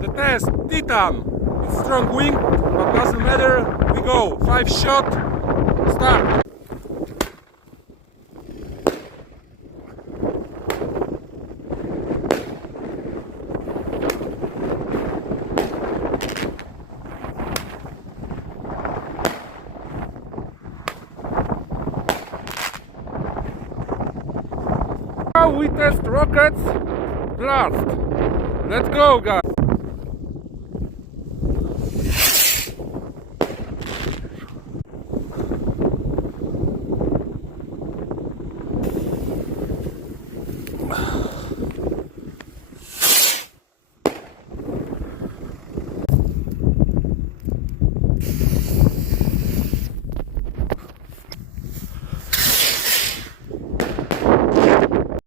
The test, Titan. It's strong wind, but doesn't matter. We go. 5 shot. Start. Now we test rockets blast. Let's go, guys.